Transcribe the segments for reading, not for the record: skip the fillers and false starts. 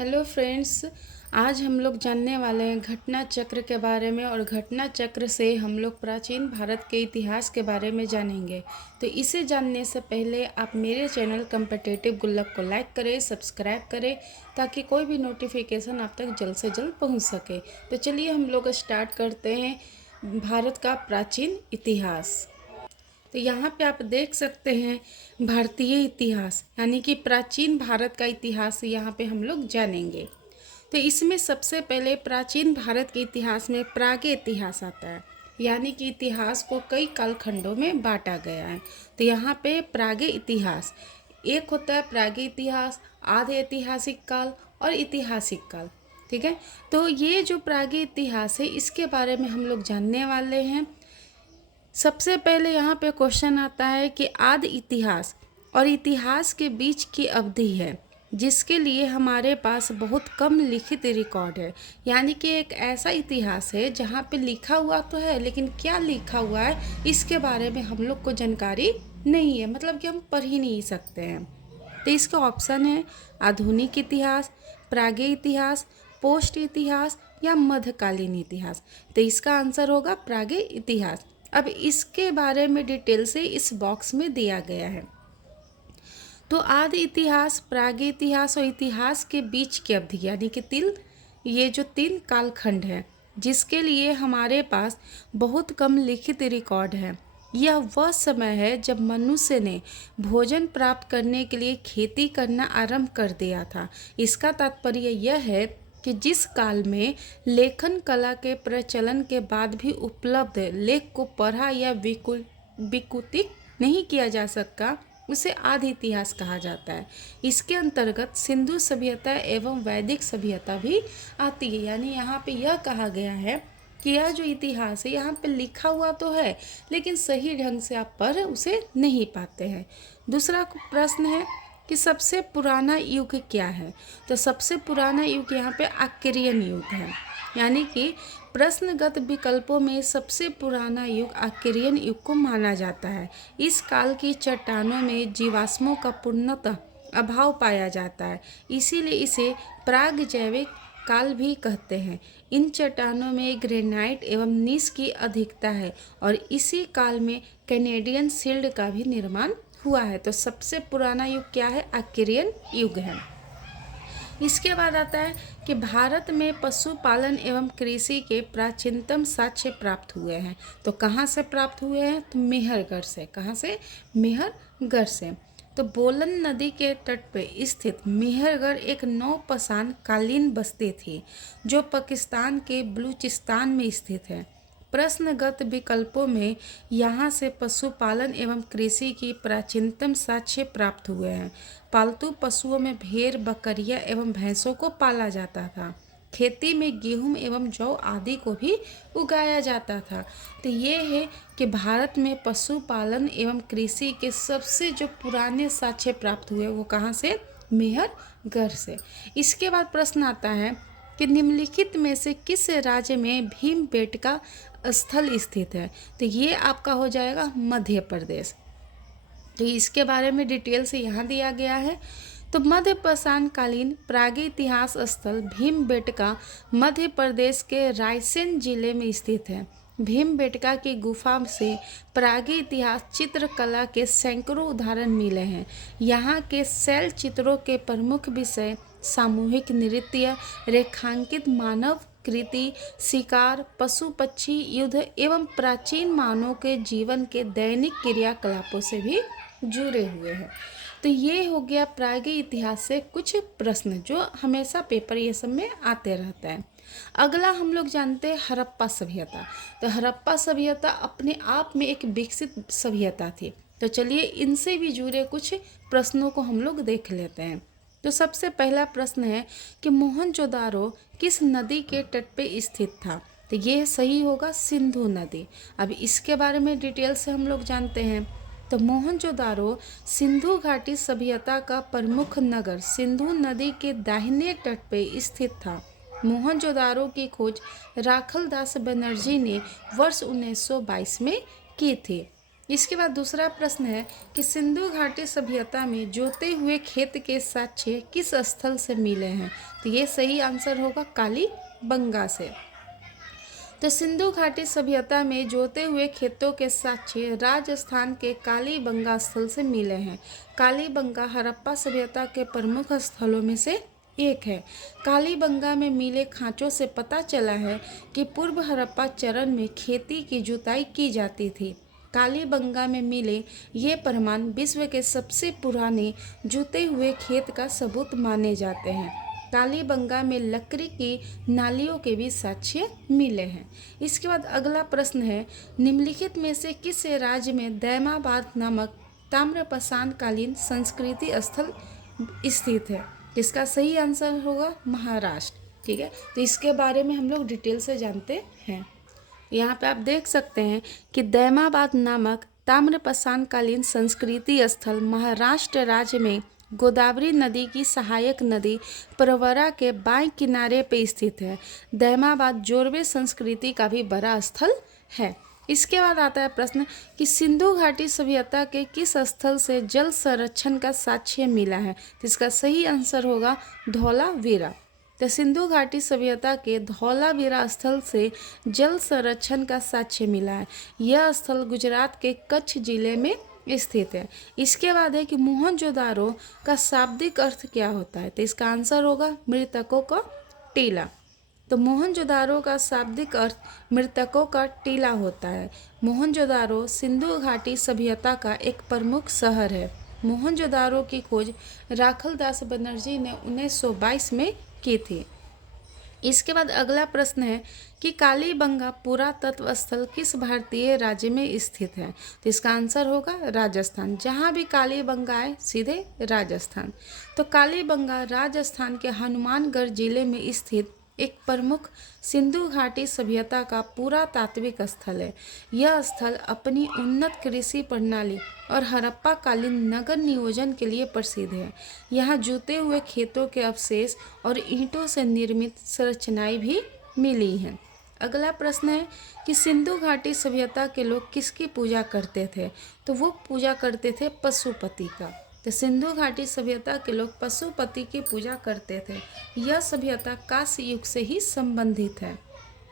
Hello friends. आज हम लोग जानने वाले हैं घटना चक्र के बारे में और घटना चक्र से हम लोग प्राचीन भारत के इतिहास के बारे में जानेंगे। तो इसे जानने से पहले आप मेरे चैनल कॉम्पिटिटिव गुल्लक को लाइक करें, सब्सक्राइब करें ताकि कोई भी नोटिफिकेशन आप तक जल्द से जल्द पहुंच सके। तो चलिए हम लोग स्टार्ट करते हैं भारत का प्राचीन इतिहास। तो यहाँ पे आप देख सकते हैं भारतीय इतिहास यानी कि प्राचीन भारत का इतिहास यहाँ पे हम लोग जानेंगे। तो इसमें सबसे पहले प्राचीन भारत के इतिहास में प्राग इतिहास आता है, यानी कि इतिहास को कई कालखंडों में बांटा गया है। तो यहाँ पे प्राग इतिहास एक होता है, प्राग इतिहास, आधे ऐतिहासिक काल और ऐतिहासिक काल। ठीक है, तो ये जो प्राग इतिहास है इसके बारे में हम लोग जानने वाले हैं। सबसे पहले यहाँ पे क्वेश्चन आता है कि आदि इतिहास और इतिहास के बीच की अवधि है जिसके लिए हमारे पास बहुत कम लिखित रिकॉर्ड है। यानी कि एक ऐसा इतिहास है जहाँ पे लिखा हुआ तो है लेकिन क्या लिखा हुआ है इसके बारे में हम लोग को जानकारी नहीं है, मतलब कि हम पढ़ ही नहीं सकते हैं। तो इसका ऑप्शन है आधुनिक इतिहास, प्रागैतिहासिक इतिहास, पोस्ट इतिहास या मध्यकालीन इतिहास। तो इसका आंसर होगा प्रागैतिहासिक इतिहास। अब इसके बारे में डिटेल से इस बॉक्स में दिया गया है। तो आदि इतिहास, प्रागैतिहासिक इतिहास और इतिहास के बीच की अवधि यानी कि ये जो 3 कालखंड है जिसके लिए हमारे पास बहुत कम लिखित रिकॉर्ड है। यह वह समय है जब मनुष्य ने भोजन प्राप्त करने के लिए खेती करना आरंभ कर दिया था। इसका तात्पर्य यह है कि जिस काल में लेखन कला के प्रचलन के बाद भी उपलब्ध लेख को पढ़ा या विकुतिक नहीं किया जा सका उसे आदि इतिहास कहा जाता है। इसके अंतर्गत सिंधु सभ्यता एवं वैदिक सभ्यता भी आती है। यानी यहाँ पे यह कहा गया है कि यह जो इतिहास है यहाँ पे लिखा हुआ तो है लेकिन सही ढंग से आप पढ़ उसे नहीं पाते हैं। दूसरा प्रश्न है कि सबसे पुराना युग क्या है। तो सबसे पुराना युग यहाँ पे आर्कियन युग है। यानी कि प्रश्नगत विकल्पों में सबसे पुराना युग आर्कियन युग को माना जाता है। इस काल की चट्टानों में जीवाश्मों का पूर्णतः अभाव पाया जाता है, इसीलिए इसे प्राग जैविक काल भी कहते हैं। इन चट्टानों में ग्रेनाइट एवं नीस की अधिकता है और इसी काल में कैनेडियन शील्ड का भी निर्माण हुआ है। तो सबसे पुराना युग क्या है? आर्कियन युग है। इसके बाद आता है कि भारत में पशुपालन एवं कृषि के प्राचीनतम साक्ष्य प्राप्त हुए हैं। तो कहाँ से प्राप्त हुए हैं? तो मेहरगढ़ से। कहाँ से? मेहरगढ़ से। तो बोलन नदी के तट पर स्थित मेहरगढ़ एक नौपसान कालीन बस्ती थी जो पाकिस्तान के बलूचिस्तान में स्थित है। प्रश्नगत विकल्पों में यहाँ से पशुपालन एवं कृषि की प्राचीनतम साक्ष्य प्राप्त हुए हैं। पालतू पशुओं में भेड़, बकरियां एवं भैंसों को पाला जाता था। खेती में गेहूं एवं जौ आदि को भी उगाया जाता था। तो ये है कि भारत में पशुपालन एवं कृषि के सबसे जो पुराने साक्ष्य प्राप्त हुए वो कहाँ से? मेहरगढ़ से। इसके बाद प्रश्न आता है कि निम्नलिखित में से किस राज्य में भीमबेटका स्थल स्थित है। तो ये आपका हो जाएगा मध्य प्रदेश। तो इसके बारे में डिटेल से यहाँ दिया गया है। तो मध्यपाषाण कालीन प्रागैतिहास स्थल भीमबेटका मध्य प्रदेश के रायसेन जिले में स्थित है। भीमबेटका की गुफा से प्रागैतिहास चित्रकला के सैकड़ों उदाहरण मिले हैं। यहाँ के शैल चित्रों के प्रमुख विषय सामूहिक नृत्य, रेखांकित मानव कृति, शिकार, पशु पक्षी, युद्ध एवं प्राचीन मानव के जीवन के दैनिक क्रियाकलापों से भी जुड़े हुए हैं। तो ये हो गया प्रागैतिहासिक इतिहास से कुछ प्रश्न जो हमेशा पेपर ये सब में आते रहता है। अगला हम लोग जानते हैं हड़प्पा सभ्यता। तो हड़प्पा सभ्यता अपने आप में एक विकसित सभ्यता थी। तो चलिए इनसे भी जुड़े कुछ प्रश्नों को हम लोग देख लेते हैं। तो सबसे पहला प्रश्न है कि मोहनजोदारो किस नदी के तट पे स्थित था। तो ये सही होगा सिंधु नदी। अब इसके बारे में डिटेल से हम लोग जानते हैं। तो मोहनजोदारो सिंधु घाटी सभ्यता का प्रमुख नगर सिंधु नदी के दाहिने तट पे स्थित था। मोहनजोदारो की खोज राखलदास बनर्जी ने वर्ष 1922 में की थी। इसके बाद दूसरा प्रश्न है कि सिंधु घाटी सभ्यता में जोते हुए खेत के साक्ष्य किस स्थल से मिले हैं। तो ये सही आंसर होगा कालीबंगा से। तो सिंधु घाटी सभ्यता में जोते हुए खेतों के साक्ष्य राजस्थान के कालीबंगा स्थल से मिले हैं। कालीबंगा हड़प्पा सभ्यता के प्रमुख स्थलों में से एक है। कालीबंगा में मिले खांचों से पता चला है कि पूर्व हड़प्पा चरण में खेती की जुताई की जाती थी। कालीबंगा में मिले ये प्रमाण विश्व के सबसे पुराने जुते हुए खेत का सबूत माने जाते हैं। कालीबंगा में लकड़ी की नालियों के भी साक्ष्य मिले हैं। इसके बाद अगला प्रश्न है, निम्नलिखित में से किस राज्य में दैमाबाद नामक ताम्रपाषाण कालीन संस्कृति स्थल स्थित है? इसका सही आंसर होगा महाराष्ट्र। ठीक है, तो इसके बारे में हम लोग डिटेल से जानते हैं। यहाँ पे आप देख सकते हैं कि दैमाबाद नामक ताम्रपाषाण कालीन संस्कृति स्थल महाराष्ट्र राज्य में गोदावरी नदी की सहायक नदी प्रवरा के बाएं किनारे पे स्थित है। दैमाबाद जोरवे संस्कृति का भी बड़ा स्थल है। इसके बाद आता है प्रश्न कि सिंधु घाटी सभ्यता के किस स्थल से जल संरक्षण का साक्ष्य मिला है? तो इसका सही आंसर होगा धौलावीरा। तो सिंधु घाटी सभ्यता के धौलावीरा स्थल से जल संरक्षण का साक्ष्य मिला है। यह स्थल गुजरात के कच्छ जिले में स्थित है। इसके बाद है कि मोहनजोदारो का शाब्दिक अर्थ क्या होता है? तो इसका आंसर होगा मृतकों का टीला। तो मोहनजोदारो का शाब्दिक अर्थ मृतकों का टीला होता है। मोहनजोदारो सिंधु घाटी सभ्यता का एक प्रमुख शहर है। मोहनजोदारो की खोज राखलदास बनर्जी ने 1922 में की थी। इसके बाद अगला प्रश्न है कि कालीबंगा पुरातत्व स्थल किस भारतीय राज्य में स्थित है? तो इसका आंसर होगा राजस्थान। जहाँ भी कालीबंगा है सीधे राजस्थान। तो कालीबंगा राजस्थान के हनुमानगढ़ जिले में स्थित एक प्रमुख सिंधु घाटी सभ्यता का पुरातात्विक स्थल है। यह स्थल अपनी उन्नत कृषि प्रणाली और हड़प्पा कालीन नगर नियोजन के लिए प्रसिद्ध है। यहाँ जुते हुए खेतों के अवशेष और ईंटों से निर्मित संरचनाएं भी मिली हैं। अगला प्रश्न है कि सिंधु घाटी सभ्यता के लोग किसकी पूजा करते थे? तो वो पूजा करते थे पशुपति का। तो सिंधु घाटी सभ्यता के लोग पशुपति की पूजा करते थे। यह सभ्यता कांस्य युग से ही संबंधित है।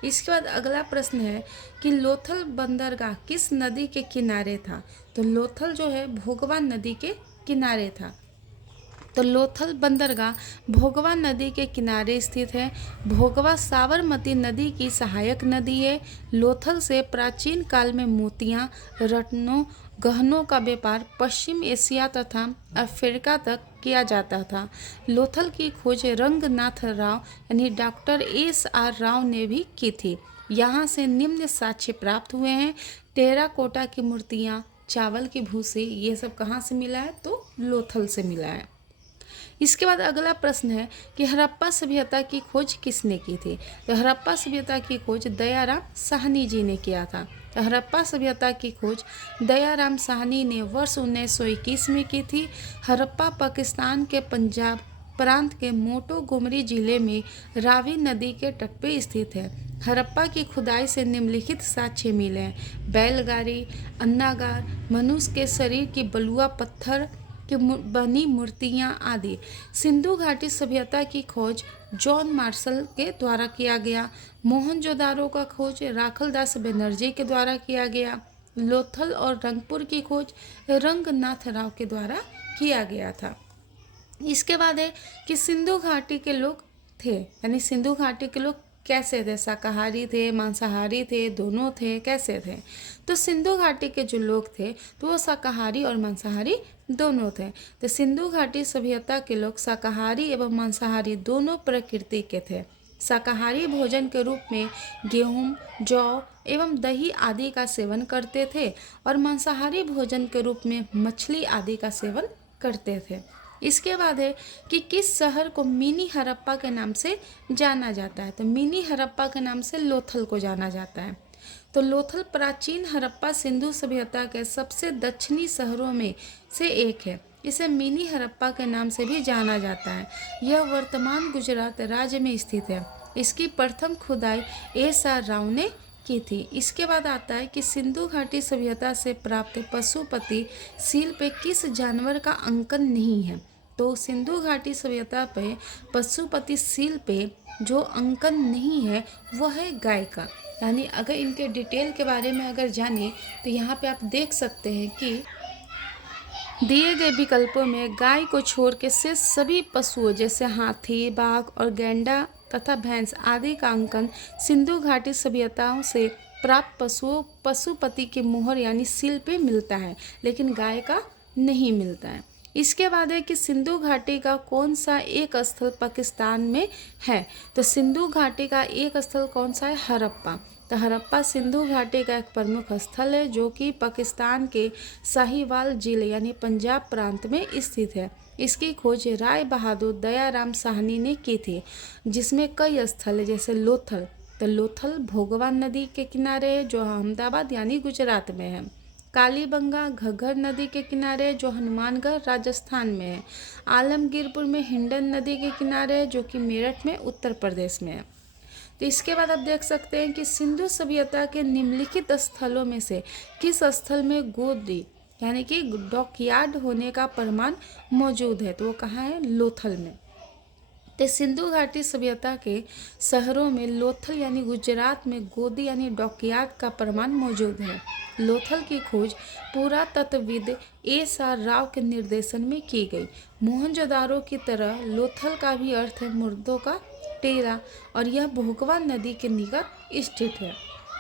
इसके बाद अगला प्रश्न है कि लोथल बंदरगाह किस नदी के किनारे था? तो लोथल जो है भोगवा नदी के किनारे था। तो लोथल बंदरगाह भोगवा नदी के किनारे स्थित है। भोगवा साबरमती नदी की सहायक नदी है। लोथल से प्राचीन काल में मोतियां, रत्नों, गहनों का व्यापार पश्चिम एशिया तथा अफ्रीका तक किया जाता था। लोथल की खोज रंगनाथ राव यानी डॉक्टर एस.आर. राव ने भी की थी। यहाँ से निम्न साक्ष्य प्राप्त हुए हैं। टेराकोटा की मूर्तियाँ, चावल की भूसी, ये सब कहाँ से मिला है? तो लोथल से मिला है। इसके बाद अगला प्रश्न है कि हड़प्पा सभ्यता की खोज किसने की थी? तो हड़प्पा सभ्यता की खोज दयाराम साहनी जी ने किया था। तो हड़प्पा सभ्यता की खोज दयाराम साहनी ने वर्ष 1921 में की थी। हड़प्पा पाकिस्तान के पंजाब प्रांत के मोंटोगोमरी जिले में रावी नदी के तट पर स्थित है। हड़प्पा की खुदाई से निम्नलिखित साक्ष्य मिले हैं: बैलगाड़ी, अन्नागार, मनुष्य के शरीर की बलुआ पत्थर की बनी मूर्तियाँ आदि। सिंधु घाटी सभ्यता की खोज जॉन मार्शल के द्वारा किया गया। मोहनजोदारो का खोज राखलदास बनर्जी के द्वारा किया गया। लोथल और रंगपुर की खोज रंगनाथ राव के द्वारा किया गया था। इसके बाद है कि सिंधु घाटी के लोग थे, यानी सिंधु घाटी के लोग कैसे थे? शाकाहारी थे, मांसाहारी थे, दोनों थे, कैसे थे? तो सिंधु घाटी के जो लोग थे तो वो शाकाहारी और मांसाहारी दोनों थे। तो सिंधु घाटी सभ्यता के लोग शाकाहारी एवं मांसाहारी दोनों प्रकृति के थे। शाकाहारी भोजन के रूप में गेहूँ, जौ एवं दही आदि का सेवन करते थे और मांसाहारी भोजन के रूप में मछली आदि का सेवन करते थे। इसके बाद है कि किस शहर को मिनी हड़प्पा के नाम से जाना जाता है? तो मिनी हड़प्पा के नाम से लोथल को जाना जाता है। तो लोथल प्राचीन हड़प्पा सिंधु सभ्यता के सबसे दक्षिणी शहरों में से एक है। इसे मिनी हड़प्पा के नाम से भी जाना जाता है। यह वर्तमान गुजरात राज्य में स्थित है। इसकी प्रथम खुदाई एस.आर. राव ने की थी। इसके बाद आता है कि सिंधु घाटी सभ्यता से प्राप्त पशुपति शिल्प पे किस जानवर का अंकन नहीं है? तो सिंधु घाटी सभ्यता पे पशुपति सील पे जो अंकन नहीं है वह है गाय का। यानी अगर इनके डिटेल के बारे में अगर जाने तो यहाँ पे आप देख सकते हैं कि दिए गए विकल्पों में गाय को छोड़ के शेष सभी पशुओं जैसे हाथी, बाघ और गैंडा तथा भैंस आदि का अंकन सिंधु घाटी सभ्यताओं से प्राप्त पशुपति की मोहर यानी सील पे मिलता है, लेकिन गाय का नहीं मिलता है। इसके बाद है कि सिंधु घाटी का कौन सा एक स्थल पाकिस्तान में है। तो सिंधु घाटी का एक स्थल कौन सा है? हड़प्पा। तो हड़प्पा सिंधु घाटी का एक प्रमुख स्थल है जो कि पाकिस्तान के साहिवाल जिले यानी पंजाब प्रांत में स्थित है। इसकी खोज राय बहादुर दयाराम साहनी ने की थी, जिसमें कई स्थल है जैसे लोथल। तो लोथल भोगवान नदी के किनारे है जो अहमदाबाद यानी गुजरात में है। कालीबंगा घग्गर नदी के किनारे जो हनुमानगढ़ राजस्थान में है। आलमगीरपुर में हिंडन नदी के किनारे जो कि मेरठ में उत्तर प्रदेश में है। तो इसके बाद आप देख सकते हैं कि सिंधु सभ्यता के निम्नलिखित स्थलों में से किस स्थल में गोदी यानी कि डॉकयार्ड होने का प्रमाण मौजूद है। तो वो कहाँ है? लोथल में। तो सिंधु घाटी सभ्यता के शहरों में लोथल यानी गुजरात में गोदी यानी डॉकयार्ड का प्रमाण मौजूद है। लोथल की खोज पुरातत्वविद एस.आर. राव के निर्देशन में की गई। मोहनजोदारो की तरह लोथल का भी अर्थ है मुर्दों का टेरा और यह भोगवान नदी के निकट स्थित है।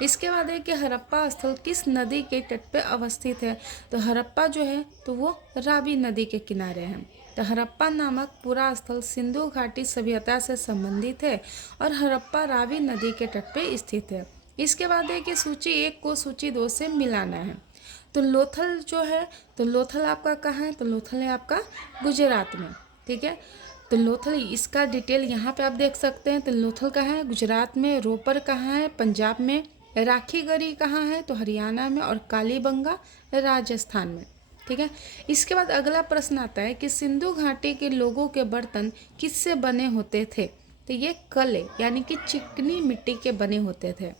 इसके बाद है कि हड़प्पा स्थल किस नदी के तट पर अवस्थित है। तो हड़प्पा जो है तो वो रावी नदी के किनारे है। तो हड़प्पा नामक पूरा स्थल सिंधु घाटी सभ्यता से संबंधित है और हड़प्पा रावी नदी के तट पर स्थित है। इसके बाद है कि सूची 1 को सूची 2 से मिलाना है। तो लोथल जो है तो लोथल आपका कहाँ है? तो लोथल है आपका गुजरात में। ठीक है, तो लोथल इसका डिटेल यहाँ पे आप देख सकते हैं। तो लोथल कहाँ है? गुजरात में। रोपर कहाँ है? पंजाब में। राखीगढ़ी कहाँ है? तो हरियाणा में। और कालीबंगा राजस्थान में। ठीक है, इसके बाद अगला प्रश्न आता है कि सिंधु घाटी के लोगों के बर्तन किससे बने होते थे। तो ये कले यानी कि चिकनी मिट्टी के बने होते थे।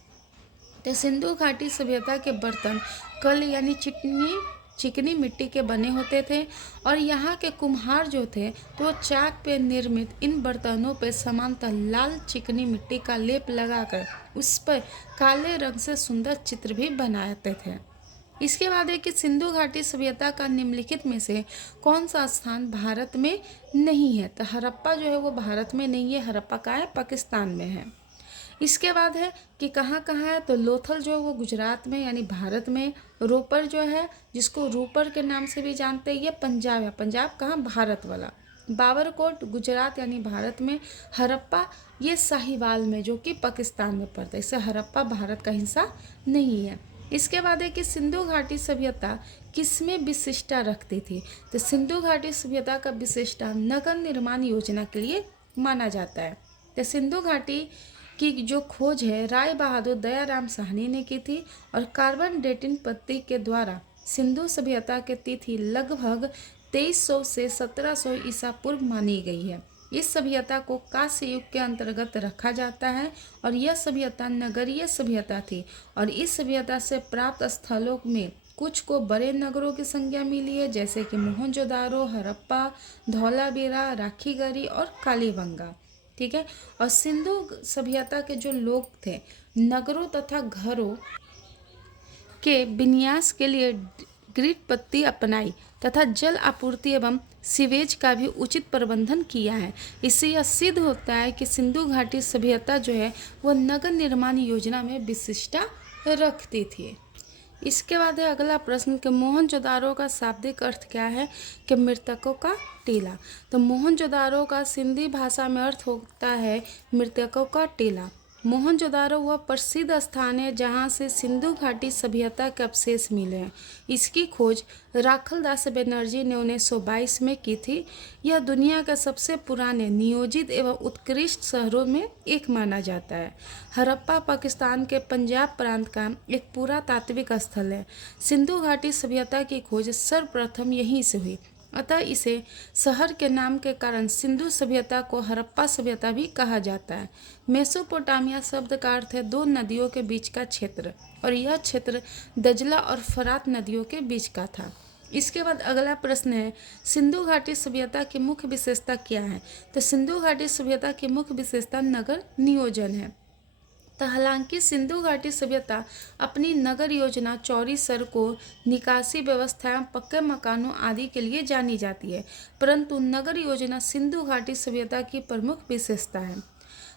तो सिंधु घाटी सभ्यता के बर्तन कल यानी चिकनी मिट्टी के बने होते थे और यहाँ के कुम्हार जो थे तो वो चाक पे निर्मित इन बर्तनों पे समानतः लाल चिकनी मिट्टी का लेप लगाकर उस पर काले रंग से सुंदर चित्र भी बनाते थे। इसके बाद है कि सिंधु घाटी सभ्यता का निम्नलिखित में से कौन सा स्थान भारत में नहीं है। तो हड़प्पा जो है वो भारत में नहीं है, हड़प्पा का है पाकिस्तान में है। इसके बाद है कि कहाँ कहाँ है। तो लोथल जो है वो गुजरात में यानी भारत में। रोपर जो है जिसको रूपर के नाम से भी जानते हैं ये पंजाब है। पंजाब कहाँ? भारत वाला। बाबरकोट गुजरात यानी भारत में। हड़प्पा ये साहिवाल में जो कि पाकिस्तान में पड़ता है। इससे हड़प्पा भारत का हिस्सा नहीं है। इसके बाद है कि सिंधु घाटी सभ्यता किसमें विशिष्टता रखती थी। तो सिंधु घाटी सभ्यता का विशिष्टता नगर निर्माण योजना के लिए माना जाता है। तो सिंधु घाटी की जो खोज है राय बहादुर दयाराम साहनी ने की थी और कार्बन डेटिंग पद्धति के द्वारा सिंधु सभ्यता के तिथि लगभग 2300 से 1700 ईसा पूर्व मानी गई है। इस सभ्यता को कांस्य युग के अंतर्गत रखा जाता है और यह सभ्यता नगरीय सभ्यता थी और इस सभ्यता से प्राप्त स्थलों में कुछ को बड़े नगरों की संज्ञा मिली है जैसे कि मोहनजोदारो, हड़प्पा, धौलावीरा, राखीगढ़ी और कालीबंगा। ठीक है, और सिंधु सभ्यता के जो लोग थे नगरों तथा घरों के विन्यास के लिए ग्रिड पद्धति अपनाई तथा जल आपूर्ति एवं सीवेज का भी उचित प्रबंधन किया है। इससे यह सिद्ध होता है कि सिंधु घाटी सभ्यता जो है वह नगर निर्माण योजना में विशिष्टता रखती थी। इसके बाद है अगला प्रश्न कि मोहनजोदारो का शाब्दिक अर्थ क्या है। कि मृतकों का टीला। तो मोहनजोदारो का सिंधी भाषा में अर्थ होता है मृतकों का टीला। मोहनजोदारो वह प्रसिद्ध स्थान है जहाँ से सिंधु घाटी सभ्यता के अवशेष मिले हैं। इसकी खोज राखलदास बनर्जी ने 1922 में की थी। यह दुनिया का सबसे पुराने नियोजित एवं उत्कृष्ट शहरों में एक माना जाता है। हड़प्पा पाकिस्तान के पंजाब प्रांत का एक पुरातात्विक स्थल है। सिंधु घाटी सभ्यता की खोज सर्वप्रथम यहीं से हुई, अतः इसे शहर के नाम के कारण सिंधु सभ्यता को हड़प्पा सभ्यता भी कहा जाता है। मेसोपोटामिया शब्द का अर्थ है 2 नदियों के बीच का क्षेत्र और यह क्षेत्र दजला और फरात नदियों के बीच का था। इसके बाद अगला प्रश्न है, सिंधु घाटी सभ्यता की मुख्य विशेषता क्या है? तो सिंधु घाटी सभ्यता की मुख्य विशेषता नगर नियोजन है। तो हालांकि सिंधु घाटी सभ्यता अपनी नगर योजना, चौड़ी सड़कों, निकासी व्यवस्थाएं, पक्के मकानों आदि के लिए जानी जाती है, परंतु नगर योजना सिंधु घाटी सभ्यता की प्रमुख विशेषता है।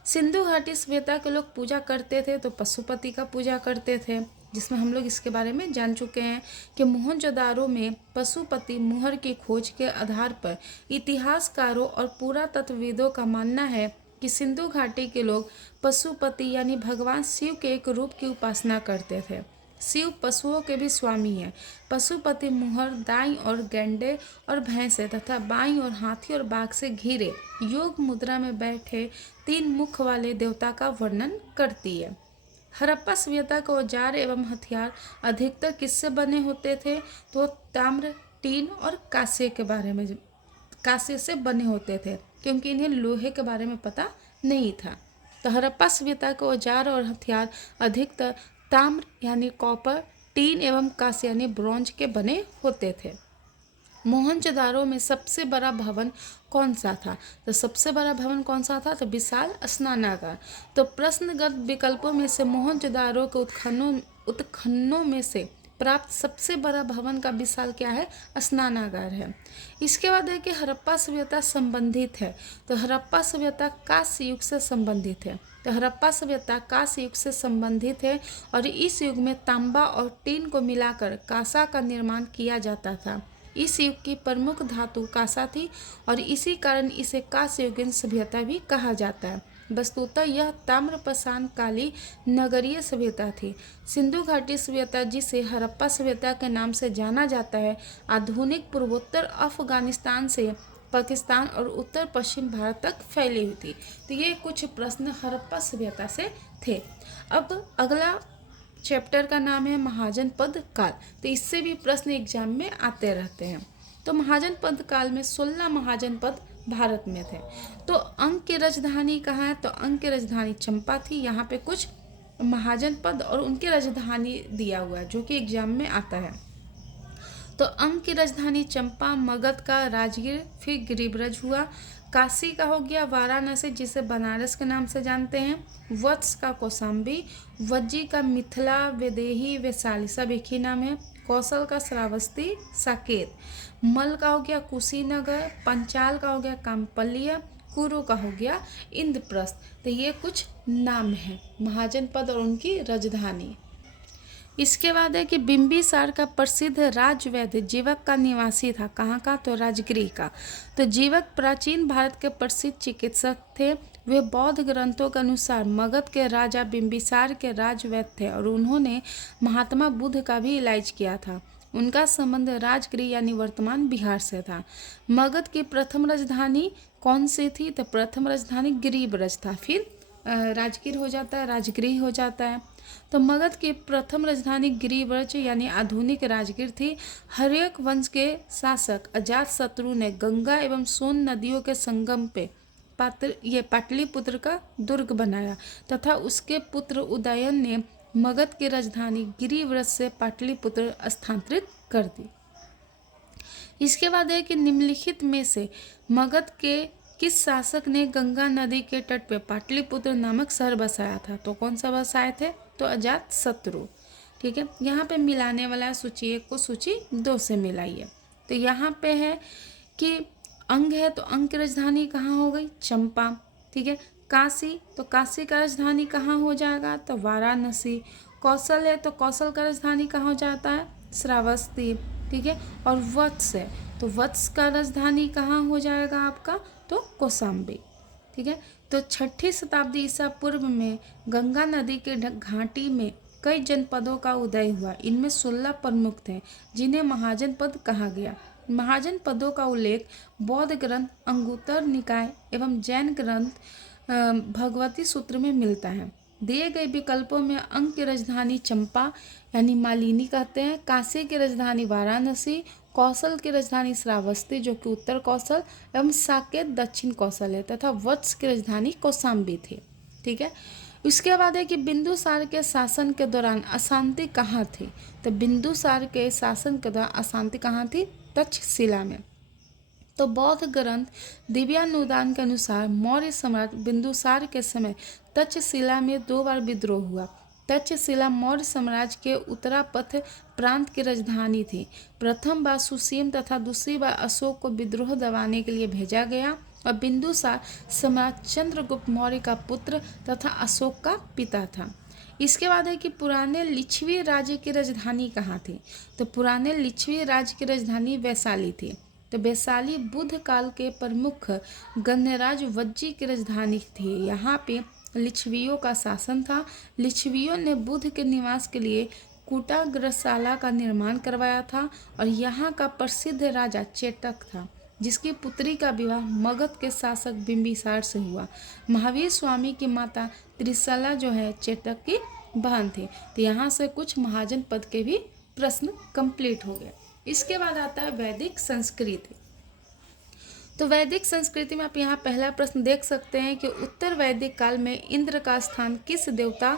सिंधु घाटी सभ्यता के लोग पूजा करते थे तो पशुपति का पूजा करते थे, जिसमें हम लोग इसके बारे में जान चुके हैं कि मोहनजोदारो में पशुपति मुहर की खोज के आधार पर इतिहासकारों और पुरातत्वविदों का मानना है कि सिंधु घाटी के लोग पशुपति यानी भगवान शिव के एक रूप की उपासना करते थे। शिव पशुओं के भी स्वामी हैं। पशुपति मुहर दाईं और गैंडे और भैंसे तथा बाईं और हाथी और बाघ से घिरे योग मुद्रा में बैठे 3 मुख वाले देवता का वर्णन करती है। हड़प्पा सभ्यता के औजार एवं हथियार अधिकतर किससे बने होते थे? तो ताम्र, टीन और कांसे से बने होते थे, क्योंकि इन्हें लोहे के बारे में पता नहीं था। तो हड़प्पा सभ्यता के औजार और हथियार अधिकतर ताम्र यानी कॉपर, टीन एवं कांस्य यानी ब्रॉन्ज के बने होते थे। मोहनजोदारो में सबसे बड़ा भवन कौन सा था? तो सबसे बड़ा भवन कौन सा था? तो विशाल स्नानागार। तो प्रश्नगत विकल्पों में से मोहनजोदारो के उत्खननों में से प्राप्त सबसे बड़ा भवन का विशाल क्या है? स्नानागार है। इसके बाद है कि हड़प्पा सभ्यता संबंधित है। तो हड़प्पा सभ्यता कांस्य युग से संबंधित है। तो हड़प्पा सभ्यता कांस्य युग से संबंधित है और इस युग में तांबा और टीन को मिलाकर कांसा का निर्माण किया जाता था। इस युग की प्रमुख धातु कांसा थी और इसी कारण इसे कांस्ययुगीन सभ्यता भी कहा जाता है। वस्तुतः यह ताम्रपाषाण काली नगरीय सभ्यता थी। सिंधु घाटी सभ्यता, जिसे हड़प्पा सभ्यता के नाम से जाना जाता है, आधुनिक पूर्वोत्तर अफगानिस्तान से पाकिस्तान और उत्तर पश्चिम भारत तक फैली हुई थी। तो ये कुछ प्रश्न हड़प्पा सभ्यता से थे। अब अगला चैप्टर का नाम है महाजनपद काल। तो इससे भी प्रश्न एग्जाम में आते रहते हैं। तो महाजनपद काल में 16 महाजनपद भारत में थे। तो अंग की राजधानी कहाँ है? तो अंग की राजधानी चंपा थी। यहाँ पे कुछ महाजनपद और उनकी राजधानी दिया हुआ है जो कि एग्जाम में आता है। तो अंग की राजधानी चंपा, मगध का राजगीर, फिर गिरिब्रज हुआ, काशी का हो गया वाराणसी जिसे बनारस के नाम से जानते हैं, वत्स का कौशाम्बी, वज्जी का मिथिला, वैदेही, वैशाली सब एक ही नाम है, कौशल का श्रावस्ती, साकेत, मल का हो गया कुशीनगर, पंचाल का हो गया कामपल्लिया, कुरु का हो गया इंद्रप्रस्थ। तो ये कुछ नाम हैं महाजनपद और उनकी राजधानी। इसके बाद है कि बिंबिसार का प्रसिद्ध राजवैद्य जीवक का निवासी था। कहाँ का? तो राजगृह का। तो जीवक प्राचीन भारत के प्रसिद्ध चिकित्सक थे। वे बौद्ध ग्रंथों के अनुसार मगध के राजा बिंबिसार के राजवैद्य थे और उन्होंने महात्मा बुद्ध का भी इलाज किया था। उनका संबंध राजगृह यानी वर्तमान बिहार से था। मगध की प्रथम राजधानी कौन सी थी? तो प्रथम राजधानी गिरिब्रज था, फिर राजगीर हो जाता है, राजगृह हो जाता है। तो मगध की प्रथम राजधानी गिरिब्रज यानी आधुनिक राजगीर थी। हर्यक वंश के शासक अजातशत्रु ने गंगा एवं सोन नदियों के संगम पे पाटलिपुत्र का दुर्ग बनाया तथा उसके पुत्र उदयन ने मगध की राजधानी गिरिब्रज से पाटलिपुत्र स्थानांतरित कर दी। इसके बाद है कि निम्नलिखित में से मगध के किस शासक ने गंगा नदी के तट पे पाटलिपुत्र नामक शहर बसाया था? तो कौन सा बसाए थे? तो अजातशत्रु। ठीक है, यहाँ पे मिलाने वाला है सूची 1 को सूची 2 से मिलाइए। तो यहाँ पे है कि अंग है तो अंग की राजधानी कहाँ हो गई? चंपा। ठीक है, काशी, तो काशी का राजधानी कहाँ हो जाएगा? तो वाराणसी। कौशल है तो कौशल का राजधानी कहाँ हो जाता है? श्रावस्ती। ठीक है, और वत्स है तो वत्स का राजधानी कहाँ हो जाएगा आपका? तो कौशाम्बी। ठीक है, तो 6ठी शताब्दी ईसा पूर्व में गंगा नदी के घाटी में कई जनपदों का उदय हुआ। इनमें 16 प्रमुख थे जिन्हें महाजनपद कहा गया। महाजनपदों का उल्लेख बौद्ध ग्रंथ अंगुत्तर निकाय एवं जैन ग्रंथ भगवती सूत्र में मिलता है। दिए गए विकल्पों में अंग की राजधानी चंपा यानी मालिनी कहते हैं, काशी की राजधानी वाराणसी, कौशल की राजधानी श्रावस्ती जो कि उत्तर कौशल एवं साकेत दक्षिण कौशल है तथा वत्स की राजधानी कौशाम्बी थी। ठीक है। उसके बाद है कि बिंदुसार के शासन के दौरान अशांति कहाँ थी। तो बिंदुसार के शासन के दौरान अशांति कहाँ थी? तक्षशिला में। तो बौद्ध ग्रंथ दिव्यानुदान के अनुसार मौर्य सम्राट बिंदुसार के समय तक्षशिला में 2 बार विद्रोह हुआ। तक्षशिला मौर्य साम्राज्य के उत्तरापथ प्रांत की राजधानी थी। प्रथम बार सुसीम तथा दूसरी बार अशोक को विद्रोह दबाने के लिए भेजा गया और बिंदुसार सम्राट चंद्रगुप्त मौर्य का पुत्र तथा अशोक का पिता था। इसके बाद है कि पुराने लिच्छवी राज्य की राजधानी कहाँ थी। तो पुराने लिच्छवी राज्य की राजधानी वैशाली थी। तो वैशाली बुद्ध काल के प्रमुख गणराज वज्जी की राजधानी थी। यहाँ पे लिच्छवियों का शासन था। लिच्छवियों ने बुद्ध के निवास के लिए कूटाग्रशाला का निर्माण करवाया था और यहाँ का प्रसिद्ध राजा चेटक था, जिसकी पुत्री का विवाह मगध के शासक बिंबिसार से हुआ। महावीर स्वामी की माता त्रिशला जो है चेटक की बहन थी। तो यहाँ से कुछ महाजन पद के भी प्रश्न कंप्लीट हो गए। इसके बाद आता है वैदिक संस्कृति। तो वैदिक संस्कृति में आप यहाँ पहला प्रश्न देख सकते हैं कि उत्तर वैदिक काल में इंद्र का स्थान किस देवता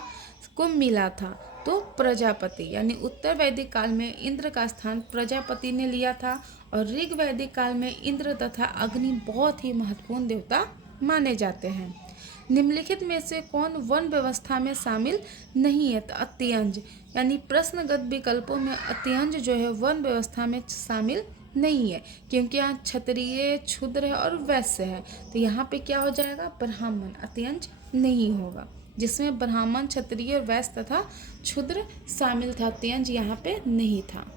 को मिला था। तो प्रजापति, यानी उत्तर वैदिक काल में इंद्र का स्थान प्रजापति ने लिया था। और ऋग वैदिक काल में इंद्र तथा अग्नि बहुत ही महत्वपूर्ण देवता माने जाते हैं। निम्नलिखित में से कौन वन व्यवस्था में शामिल नहीं है। तो अत्यंज, यानी प्रश्नगत विकल्पों में अत्यंज जो है वन व्यवस्था में शामिल नहीं है, क्योंकि यहाँ क्षत्रिय, क्षुद्र है और वैश्य है। तो यहाँ पे क्या हो जाएगा? ब्राह्मण। अत्यंज नहीं होगा, जिसमें ब्राह्मण, क्षत्रिय और वैश्य तथा क्षुद्र शामिल था। अत्यंज यहाँ पे नहीं था।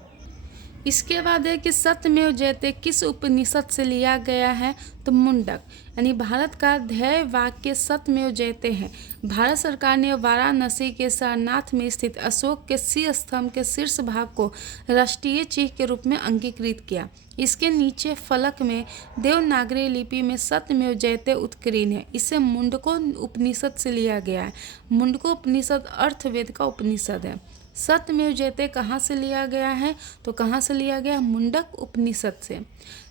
इसके बाद है कि सत्यमेव जयते किस उपनिषद से लिया गया है। तो मुंडक, यानी भारत का ध्येय वाक्य सत्यमेव जयते है। भारत सरकार ने वाराणसी के सारनाथ में स्थित अशोक के शीर्ष स्तंभ के शीर्ष भाग को राष्ट्रीय चिह्न के रूप में अंगीकृत किया। इसके नीचे फलक में देवनागरी लिपि में सत्यमेव जयते उत्कीर्ण है। इसे मुंडको उपनिषद से लिया गया है। मुंडको उपनिषद अर्थवेद का उपनिषद है। सत्यमेव जयते कहाँ से लिया गया है? तो कहाँ से लिया गया? मुंडक उपनिषद से।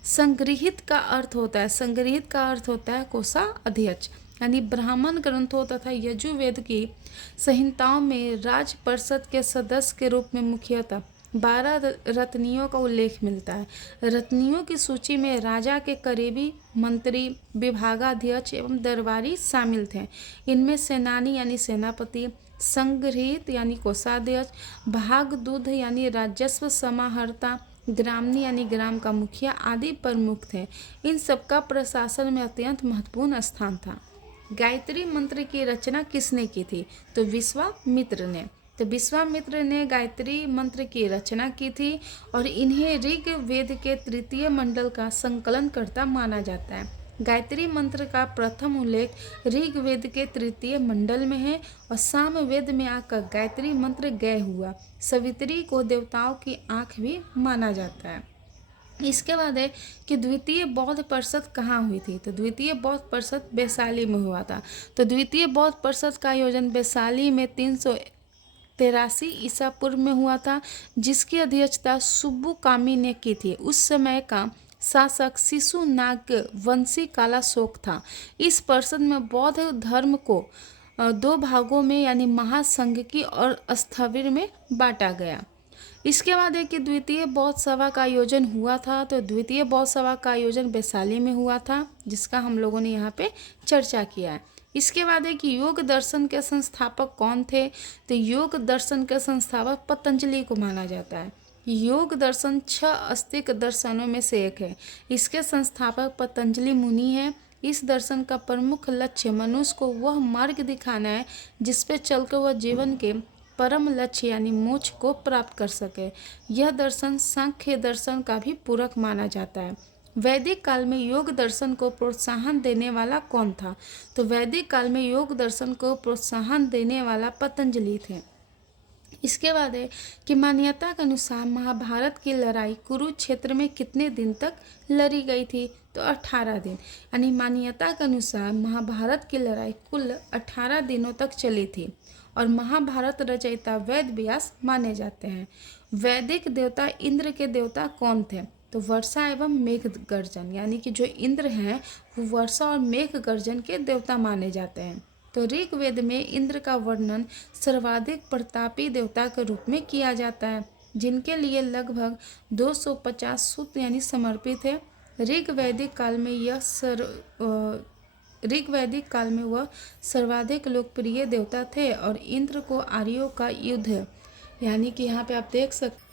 संग्रहित का अर्थ होता है, संग्रहित का अर्थ होता है कोषा अध्यक्ष, यानी ब्राह्मण ग्रंथों तथा यजुर्वेद की संहिताओं में राज परिषद के सदस्य के रूप में मुख्यतः 12 रत्नियों का उल्लेख मिलता है। रत्नियों की सूची में राजा के करीबी, मंत्री, विभागाध्यक्ष एवं दरबारी शामिल थे। इनमें सेनानी यानी सेनापति, संग्रहित यानी कोषाध्यक्ष, भागदूत यानी राजस्व समाहर्ता, ग्रामनी यानी ग्राम का मुखिया आदि प्रमुख थे। इन सबका प्रशासन में अत्यंत महत्वपूर्ण स्थान था। गायत्री मंत्र की रचना किसने की थी? तो विश्वामित्र ने। तो विश्वामित्र ने गायत्री मंत्र की रचना की थी और इन्हें ऋग वेद के 3 मंडल का संकलनकर्ता माना जाता है। गायत्री मंत्र का प्रथम उल्लेख ऋग्वेद के 3 मंडल में है और सामवेद में आकर गायत्री मंत्र गए हुआ। सवित्री को देवताओं की आँख भी माना जाता है। इसके बाद है कि द्वितीय बौद्ध परिषद कहाँ हुई थी। तो द्वितीय बौद्ध परिषद वैशाली में हुआ था। तो द्वितीय बौद्ध परिषद का आयोजन वैशाली में 383 ईसा पूर्व में हुआ था, जिसकी अध्यक्षता सुब्बुकामी ने की थी। उस समय का शासक शिशुनाग वंशी कालाशोक था। इस परिषद में बौद्ध धर्म को 2 भागों में यानी महासंघकी और स्थविर में बांटा गया। इसके बाद है कि द्वितीय बौद्ध सभा का आयोजन हुआ था। तो द्वितीय बौद्ध सभा का आयोजन वैशाली में हुआ था, जिसका हम लोगों ने यहाँ पे चर्चा किया है। इसके बाद है कि योग दर्शन के संस्थापक कौन थे। तो योग दर्शन के संस्थापक पतंजलि को माना जाता है। योग दर्शन 6 आस्तिक दर्शनों में से एक है। इसके संस्थापक पतंजलि मुनि हैं। इस दर्शन का प्रमुख लक्ष्य मनुष्य को वह मार्ग दिखाना है जिस पे चलकर वह जीवन के परम लक्ष्य यानी मोक्ष को प्राप्त कर सके। यह दर्शन सांख्य दर्शन का भी पूरक माना जाता है। वैदिक काल में योग दर्शन को प्रोत्साहन देने वाला कौन था। तो वैदिक काल में योग दर्शन को प्रोत्साहन देने वाला पतंजलि थे। इसके बाद है कि मान्यता के अनुसार महाभारत की लड़ाई कुरुक्षेत्र में कितने दिन तक लड़ी गई थी। तो 18 दिन, यानी मान्यता के अनुसार महाभारत की लड़ाई कुल 18 दिनों तक चली थी और महाभारत रचयिता वेद व्यास माने जाते हैं। वैदिक देवता इंद्र के देवता कौन थे। तो वर्षा एवं मेघ गर्जन, यानी कि जो इंद्र हैं वो वर्षा और मेघ गर्जन के देवता माने जाते हैं। तो ऋग्वेद में इंद्र का वर्णन सर्वाधिक प्रतापी देवता के रूप में किया जाता है, जिनके लिए लगभग 250 सूक्त यानी समर्पित है। ऋग्वैदिक काल में वह सर्वाधिक लोकप्रिय देवता थे और इंद्र को आर्यों का युद्ध यानी कि यहाँ पे आप देख सकते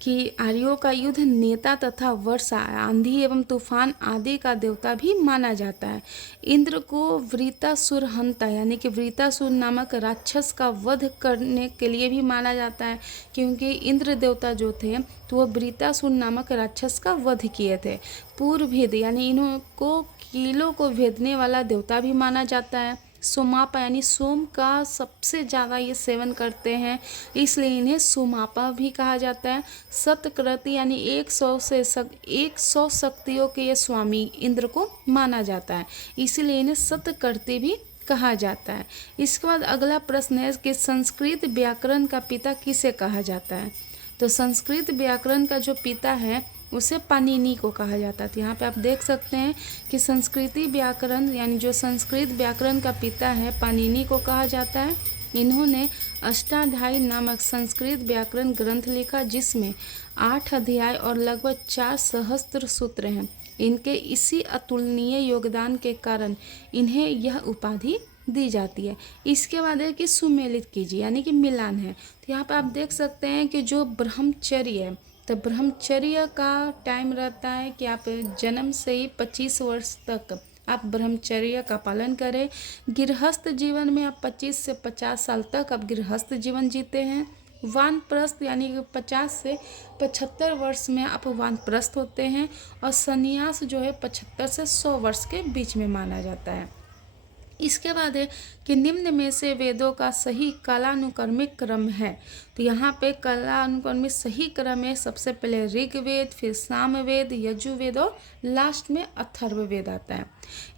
कि आर्यों का युद्ध नेता तथा वर्षा, आंधी एवं तूफान आदि का देवता भी माना जाता है। इंद्र को वृत्तासुर हंता यानी कि वृत्तासुर नामक राक्षस का वध करने के लिए भी माना जाता है, क्योंकि इंद्र देवता जो थे तो वह वृत्तासुर नामक राक्षस का वध किए थे। पूर्वभेद यानी इनको कीलों को भेदने वाला देवता भी माना जाता है। सोमापा यानी सोम का सबसे ज़्यादा ये सेवन करते हैं, इसलिए इन्हें सोमापा भी कहा जाता है। सतक्रति यानी 100 शक्तियों के ये स्वामी इंद्र को माना जाता है, इसीलिए इन्हें सतकर्ती भी कहा जाता है। इसके बाद अगला प्रश्न है कि संस्कृत व्याकरण का पिता किसे कहा जाता है। तो संस्कृत व्याकरण का जो पिता है उसे पाणिनि को कहा जाता है। तो यहाँ पे आप देख सकते हैं कि संस्कृति व्याकरण यानी जो संस्कृत व्याकरण का पिता है पाणिनि को कहा जाता है। इन्होंने अष्टाध्यायी नामक संस्कृत व्याकरण ग्रंथ लिखा, जिसमें 8 अध्याय और लगभग 4 सहस्त्र सूत्र हैं। इनके इसी अतुलनीय योगदान के कारण इन्हें यह उपाधि दी जाती है। इसके बाद है कि सुमेलित कीजिए यानी कि मिलान है। तो यहाँ पे आप देख सकते हैं कि जो ब्रह्मचर्य है, तो ब्रह्मचर्य का टाइम रहता है कि आप जन्म से ही 25 वर्ष तक आप ब्रह्मचर्य का पालन करें। गृहस्थ जीवन में आप 25 से 50 साल तक आप गृहस्थ जीवन जीते हैं। वानप्रस्थ यानी कि 50 से 75 वर्ष में आप वानप्रस्थ होते हैं। और संन्यास जो है 75 से 100 वर्ष के बीच में माना जाता है। इसके बाद है कि निम्न में से वेदों का सही कालानुक्रमिक क्रम है। तो यहाँ पे कालानुक्रमिक सही क्रम है, सबसे पहले ऋग्वेद, फिर सामवेद, यजुर्वेद और लास्ट में अथर्ववेद आता है।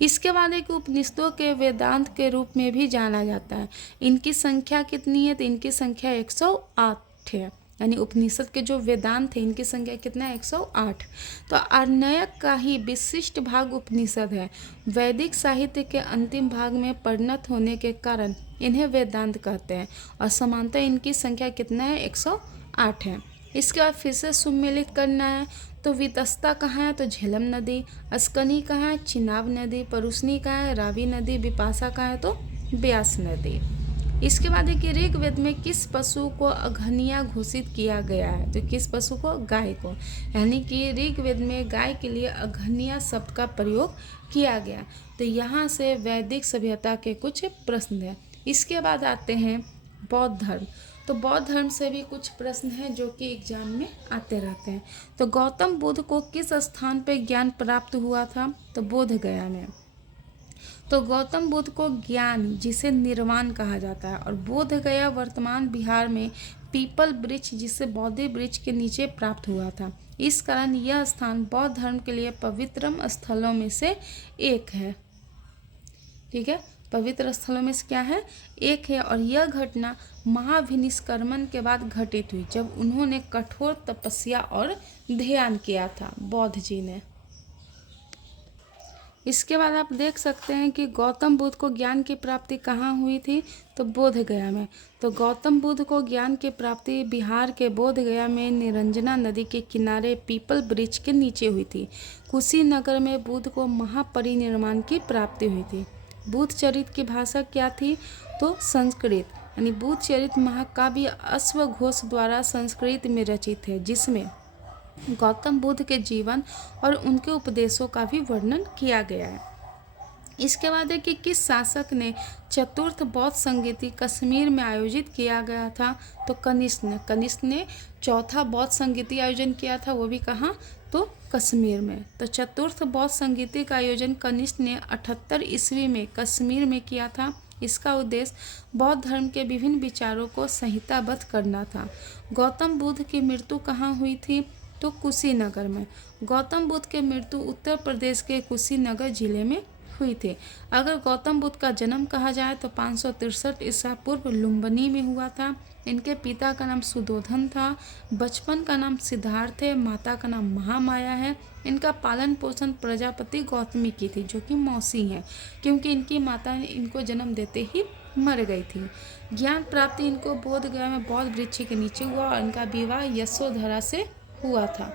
इसके बाद एक उपनिषदों के वेदांत के रूप में भी जाना जाता है। इनकी संख्या कितनी है, तो इनकी संख्या 108 है, यानी उपनिषद के जो वेदांत है इनकी संख्या कितना है 108। तो आर्णयक का ही विशिष्ट भाग उपनिषद है। वैदिक साहित्य के अंतिम भाग में परिणत होने के कारण इन्हें वेदांत कहते हैं और समानतः इनकी संख्या कितना है 108 है। इसके बाद फिर से सुमेलित करना है। तो वितस्ता कहाँ है, तो झेलम नदी। अस्कनी कहाँ है, चिनाब नदी। परुष्णी कहाँ है, रावी नदी। विपाशा कहाँ है, तो ब्यास नदी। इसके बाद है कि ऋग्वेद में किस पशु को अघनिया घोषित किया गया है, तो किस पशु को, गाय को, यानी कि ऋग्वेद में गाय के लिए अघनिया शब्द का प्रयोग किया गया। तो यहाँ से वैदिक सभ्यता के कुछ प्रश्न हैं। इसके बाद आते हैं बौद्ध धर्म। तो बौद्ध धर्म से भी कुछ प्रश्न हैं जो कि एग्जाम में आते रहते हैं। तो गौतम बुद्ध को किस स्थान पर ज्ञान प्राप्त हुआ था, तो बोध गया में। तो गौतम बुद्ध को ज्ञान जिसे निर्वाण कहा जाता है और बोध गया वर्तमान बिहार में पीपल वृक्ष जिसे बौद्धि वृक्ष के नीचे प्राप्त हुआ था। इस कारण यह स्थान बौद्ध धर्म के लिए पवित्रम स्थलों में से एक है। ठीक है, पवित्र स्थलों में से क्या है, एक है। और यह घटना महाभिनिष्क्रमण के बाद घटित हुई, जब उन्होंने कठोर तपस्या और ध्यान किया था बौद्ध जी ने। इसके बाद आप देख सकते हैं कि गौतम बुद्ध को ज्ञान की प्राप्ति कहाँ हुई थी, तो बोध गया में। तो गौतम बुद्ध को ज्ञान की प्राप्ति बिहार के बोध गया में निरंजना नदी के किनारे पीपल वृक्ष के नीचे हुई थी। कुशीनगर में बुद्ध को महापरिनिर्वाण की प्राप्ति हुई थी। बुद्ध चरित्र की भाषा क्या थी, तो संस्कृत, यानी बुद्ध चरित्र महाकाव्य अश्वघोष द्वारा संस्कृत में रचित है, जिसमें गौतम बुद्ध के जीवन और उनके उपदेशों का भी वर्णन किया गया है। इसके बाद है कि किस शासक ने चतुर्थ बौद्ध संगीति कश्मीर में आयोजित किया गया था, तो कनिष्क ने चौथा बौद्ध संगीति आयोजन किया था, वो भी कहाँ, तो कश्मीर में। तो चतुर्थ बौद्ध संगीति का आयोजन कनिष्क ने 78 ईस्वी में कश्मीर में किया था। इसका उद्देश्य बौद्ध धर्म के विभिन्न विचारों को संहिताबद्ध करना था। गौतम बुद्ध की मृत्यु कहाँ हुई थी, तो कुशीनगर में। गौतम बुद्ध की मृत्यु उत्तर प्रदेश के कुशीनगर जिले में हुई थी। अगर गौतम बुद्ध का जन्म कहा जाए तो 563 ईसा पूर्व लुम्बिनी में हुआ था। इनके पिता का नाम सुदोधन था। बचपन का नाम सिद्धार्थ है। माता का नाम महामाया है। इनका पालन पोषण प्रजापति गौतमी की थी, जो कि मौसी हैं, क्योंकि इनकी माता ने इनको जन्म देते ही मर गई थी। ज्ञान प्राप्ति इनको बोध गया में बौद्ध वृक्ष के नीचे हुआ और इनका विवाह यशोधरा से हुआ था।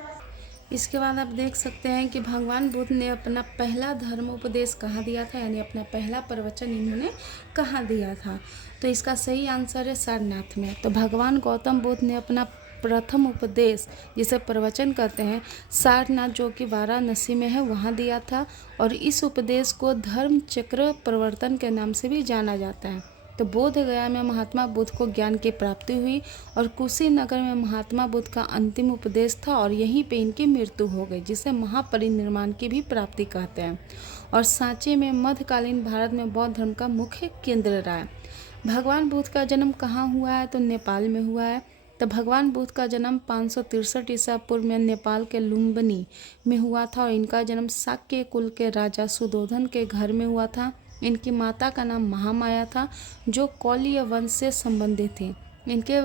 इसके बाद आप देख सकते हैं कि भगवान बुद्ध ने अपना पहला धर्मोपदेश कहाँ दिया था, यानी अपना पहला प्रवचन इन्होंने कहाँ दिया था। तो इसका सही आंसर है सारनाथ में। तो भगवान गौतम बुद्ध ने अपना प्रथम उपदेश, जिसे प्रवचन कहते हैं, सारनाथ जो कि वाराणसी में है, वहाँ दिया था। और इस उपदेश को धर्म चक्र प्रवर्तन के नाम से भी जाना जाता है। तो बोध गया में महात्मा बुद्ध को ज्ञान की प्राप्ति हुई और कुशीनगर में महात्मा बुद्ध का अंतिम उपदेश था और यहीं पे इनकी मृत्यु हो गई, जिसे महापरिनिर्वाण की भी प्राप्ति कहते हैं। और सांची में मध्यकालीन भारत में बौद्ध धर्म का मुख्य केंद्र रहा है। भगवान बुद्ध का जन्म कहाँ हुआ है, तो नेपाल में हुआ है। तो भगवान बुद्ध का जन्म 563 ईसा पूर्व में नेपाल के लुम्बिनी में हुआ था और इनका जन्म शाक्य कुल के राजा सुदोधन के घर में हुआ था। इनकी माता का नाम महामाया था, जो कौलीय वंश से संबंधित थी। इनके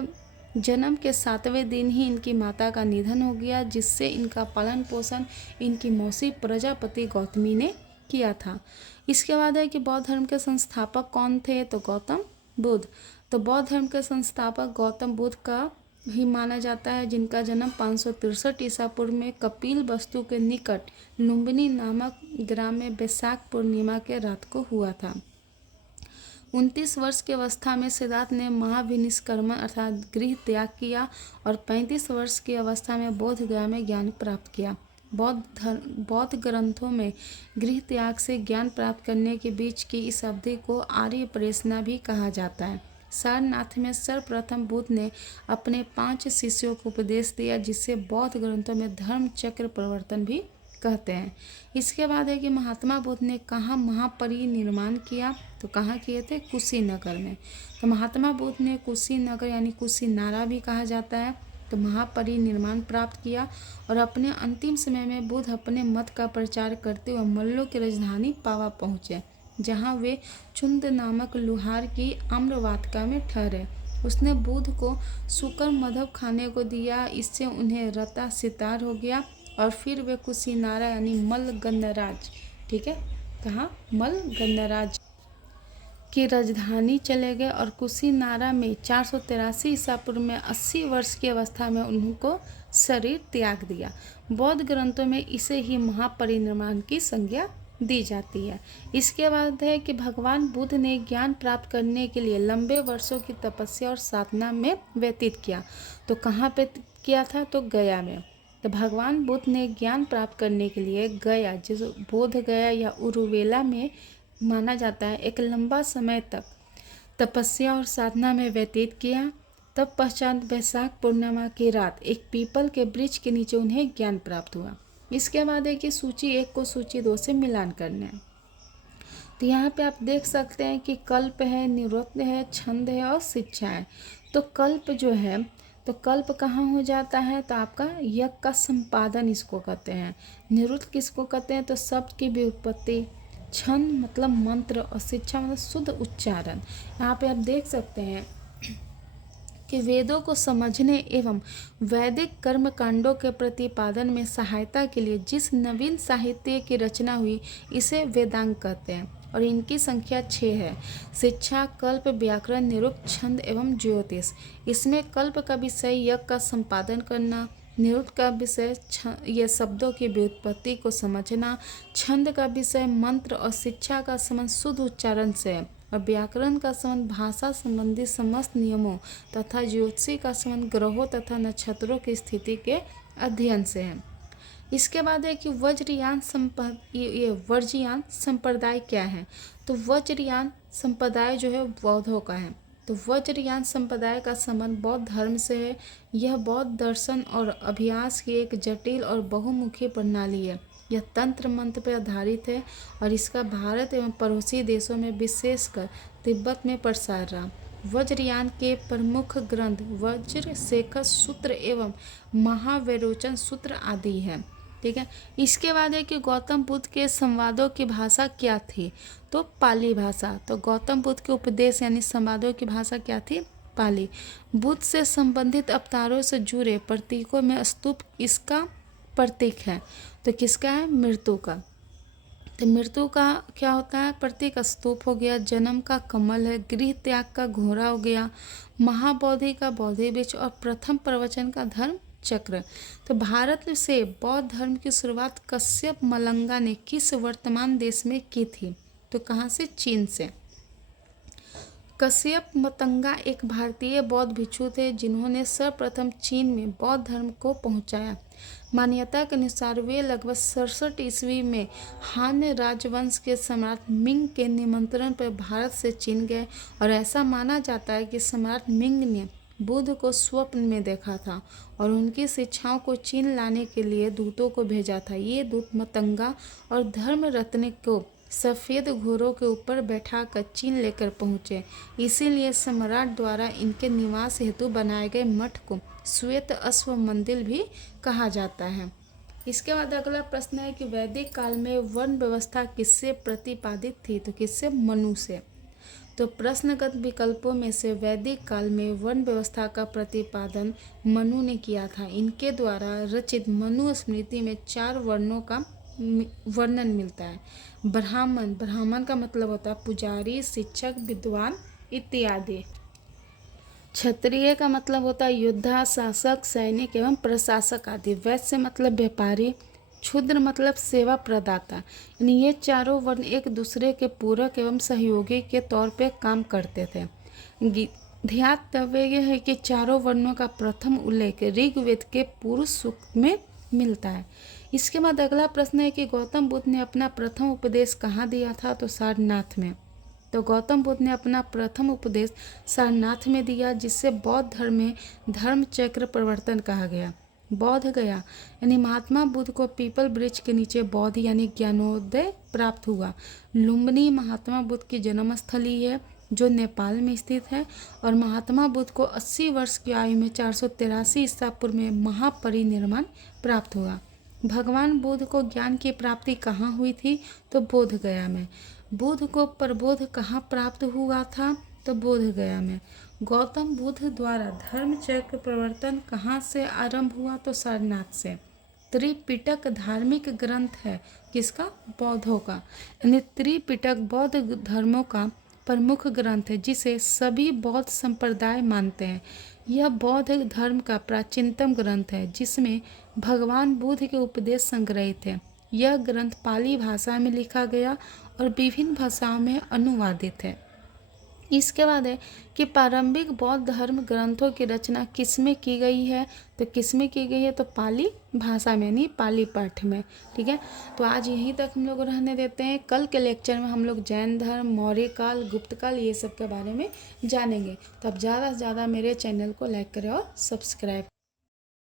जन्म के 7वें दिन ही इनकी माता का निधन हो गया, जिससे इनका पालन पोषण इनकी मौसी प्रजापति गौतमी ने किया था। इसके बाद है कि बौद्ध धर्म के संस्थापक कौन थे, तो गौतम बुद्ध। तो बौद्ध धर्म के संस्थापक गौतम बुद्ध का ही माना जाता है, जिनका जन्म 563 ईसा पूर्व में कपिल वस्तु के निकट लुम्बिनी नामक ग्राम में बैसाख पूर्णिमा के रात को हुआ था। 29 वर्ष की अवस्था में सिद्धार्थ ने महाविनिष्कर्मण अर्थात गृह त्याग किया और 35 वर्ष की अवस्था में बोध गया में ज्ञान प्राप्त किया। बौद्ध ग्रंथों में गृह त्याग से ज्ञान प्राप्त करने के बीच की इस अवधि को आर्य प्रेषणा भी कहा जाता है। सारनाथ में सर्वप्रथम बुद्ध ने अपने 5 शिष्यों को उपदेश दिया, जिसे बौद्ध ग्रंथों में धर्म चक्र प्रवर्तन भी कहते हैं। इसके बाद है कि महात्मा बुद्ध ने कहाँ महापरिनिर्वाण किया, तो कहाँ किए थे, कुशीनगर में। तो महात्मा बुद्ध ने कुशीनगर यानी कुशीनारा भी कहा जाता है, तो महापरिनिर्वाण प्राप्त किया और अपने अंतिम समय में बुद्ध अपने मत का प्रचार करते हुए मल्लों की राजधानी पावा पहुँचे, जहाँ वे चुंद नामक लुहार की आम्रवाटिका में ठहरे। उसने बुद्ध को शुकर मधव खाने को दिया, इससे उन्हें रता सितार हो गया और फिर वे कुशीनारा यानी मल्ल गणराज, ठीक है, कहाँ, मल्ल गणराज की राजधानी चले गए और कुशीनारा में 483 ईसा पूर्व में 80 वर्ष की अवस्था में उनको शरीर त्याग दिया। बौद्ध ग्रंथों में इसे ही महापरिनिर्वाण की संज्ञा दी जाती है। इसके बाद है कि भगवान बुद्ध ने ज्ञान प्राप्त करने के लिए लंबे वर्षों की तपस्या और साधना में व्यतीत किया। तो कहाँ पे किया था, तो गया में। तो भगवान बुद्ध ने ज्ञान प्राप्त करने के लिए गया, जिसे बोध गया या उरुवेला में माना जाता है, एक लंबा समय तक तपस्या और साधना में व्यतीत किया। तब पश्चात बैसाख पूर्णिमा की रात एक पीपल के वृक्ष के नीचे उन्हें ज्ञान प्राप्त हुआ। इसके बाद है कि सूची 1 को सूची 2 से मिलान करना है। तो यहाँ पे आप देख सकते हैं कि कल्प है, निवृत्त है, छंद है और शिक्षा है। तो कल्प जो है, तो कल्प कहाँ हो जाता है, तो आपका यज्ञ का संपादन इसको कहते हैं। निवृत्त किसको कहते हैं, तो शब्द की व्युत्पत्ति, छंद मतलब मंत्र और शिक्षा मतलब शुद्ध उच्चारण। यहाँ पे आप देख सकते हैं कि वेदों को समझने एवं वैदिक कर्म कांडों के प्रतिपादन में सहायता के लिए जिस नवीन साहित्य की रचना हुई, इसे वेदांग कहते हैं और इनकी संख्या 6 है। शिक्षा, कल्प, व्याकरण, निरुक्त, छंद एवं ज्योतिष। इसमें कल्प का विषय यज्ञ का संपादन करना, निरुक्त का विषय ये शब्दों की व्युत्पत्ति को समझना, छंद का विषय मंत्र और शिक्षा का संबंध शुद्ध उच्चारण से है और व्याकरण का संबंध भाषा संबंधी समस्त नियमों तथा ज्योतिषी का संबंध ग्रहों तथा नक्षत्रों की स्थिति के अध्ययन से है। इसके बाद है कि वज्रयान संप्रदाय क्या है, तो वज्रयान संप्रदाय जो है बौद्धों का है। तो वज्रयान संप्रदाय का संबंध बौद्ध धर्म से है। यह बौद्ध दर्शन और अभ्यास की एक जटिल और बहुमुखी प्रणाली है। यह तंत्र मंत्र पर आधारित है और इसका भारत एवं पड़ोसी देशों में विशेषकर तिब्बत में प्रसार रहा। वज्रयान के प्रमुख ग्रंथ वज्र शेखर सूत्र एवं महावैरोचन सूत्र आदि हैं। ठीक है। इसके बाद है कि गौतम बुद्ध के संवादों की भाषा क्या थी, तो पाली भाषा। तो गौतम बुद्ध के उपदेश यानी संवादों की भाषा क्या थी, पाली। बुद्ध से संबंधित अवतारों से जुड़े प्रतीकों में स्तूप इसका प्रतीक है, तो किसका है, मृत्यु का। तो मृत्यु का क्या होता है प्रतीक, स्तूप हो गया। जन्म का कमल है, गृह त्याग का घोड़ा हो गया, महाबोधि का बोधि वृक्ष और प्रथम प्रवचन का धर्म चक्र। तो भारत से बौद्ध धर्म की शुरुआत कश्यप मलंगा ने किस वर्तमान देश में की थी, तो कहाँ से, चीन से। कश्यप मतंगा एक भारतीय बौद्ध भिक्षु थे जिन्होंने सर्वप्रथम चीन में बौद्ध धर्म को पहुंचाया। मान्यता के अनुसार वे लगभग 67 ईस्वी में हान राजवंश के सम्राट मिंग के निमंत्रण पर भारत से चीन गए और ऐसा माना जाता है कि सम्राट मिंग ने बुद्ध को स्वप्न में देखा था और उनकी शिक्षाओं को चीन लाने के लिए दूतों को भेजा था। ये दूत मतंगा और धर्म रत्न को सफ़ेद घोड़ों के ऊपर बैठाकर चीन लेकर पहुँचे। इसीलिए सम्राट द्वारा इनके निवास हेतु बनाए गए मठ को श्वेत अश्व मंदिर भी कहा जाता है। इसके बाद अगला प्रश्न है कि वैदिक काल में वर्ण व्यवस्था किससे प्रतिपादित थी, तो किससे, मनु से। तो प्रश्नगत विकल्पों में से वैदिक काल में वर्ण व्यवस्था का प्रतिपादन मनु ने किया था। इनके द्वारा रचित मनु स्मृति में 4 वर्णों का वर्णन मिलता है। ब्राह्मण, ब्राह्मण का मतलब होता है पुजारी, शिक्षक, विद्वान इत्यादि। क्षत्रिय का मतलब होता है योद्धा, शासक, सैनिक एवं प्रशासक आदि। वैश्य मतलब व्यापारी, क्षुद्र मतलब सेवा प्रदाता। यानी ये चारों वर्ण एक दूसरे के पूरक एवं सहयोगी के तौर पे काम करते थे। ध्यातव्य यह है कि चारों वर्णों का प्रथम उल्लेख ऋग्वेद के पुरुष सूक्त में मिलता है। इसके बाद अगला प्रश्न है कि गौतम बुद्ध ने अपना प्रथम उपदेश कहाँ दिया था, तो सारनाथ में। तो गौतम बुद्ध ने अपना प्रथम उपदेश सारनाथ में दिया, जिससे बौद्ध धर्म में धर्म चक्र प्रवर्तन कहा गया। बौद्ध गया यानी महात्मा बुद्ध को पीपल वृक्ष के नीचे बौद्ध यानी ज्ञानोदय प्राप्त हुआ। लुम्बिनी महात्मा बुद्ध की जन्मस्थली है जो नेपाल में स्थित है और महात्मा बुद्ध को 80 वर्ष की आयु में 483 ईसा पूर्व में महापरिनिर्वाण प्राप्त हुआ। भगवान बुद्ध को ज्ञान की प्राप्ति कहाँ हुई थी, तो बोध गया में। बुद्ध को प्रबोध कहाँ प्राप्त हुआ था, तो बोध गया में। गौतम बुद्ध द्वारा धर्म चक्र प्रवर्तन कहाँ से आरंभ हुआ, तो सारनाथ से। त्रिपिटक धार्मिक ग्रंथ है किसका, बौद्धों का। यानी त्रिपिटक बौद्ध धर्मों का प्रमुख ग्रंथ है जिसे सभी बौद्ध संप्रदाय मानते हैं। यह बौद्ध धर्म का प्राचीनतम ग्रंथ है जिसमें भगवान बुद्ध के उपदेश संग्रहित है। यह ग्रंथ पाली भाषा में लिखा गया और विभिन्न भाषाओं में अनुवादित है। इसके बाद है कि प्रारंभिक बौद्ध धर्म ग्रंथों की रचना किसमें की गई है, तो किसमें की गई है, तो पाली भाषा में यानी पाली पाठ में। ठीक है, तो आज यहीं तक हम लोग रहने देते हैं। कल के लेक्चर में हम लोग जैन धर्म, मौर्य काल, गुप्त काल ये सब के बारे में जानेंगे। तो आप ज़्यादा से ज़्यादा मेरे चैनल को लाइक करें और सब्सक्राइब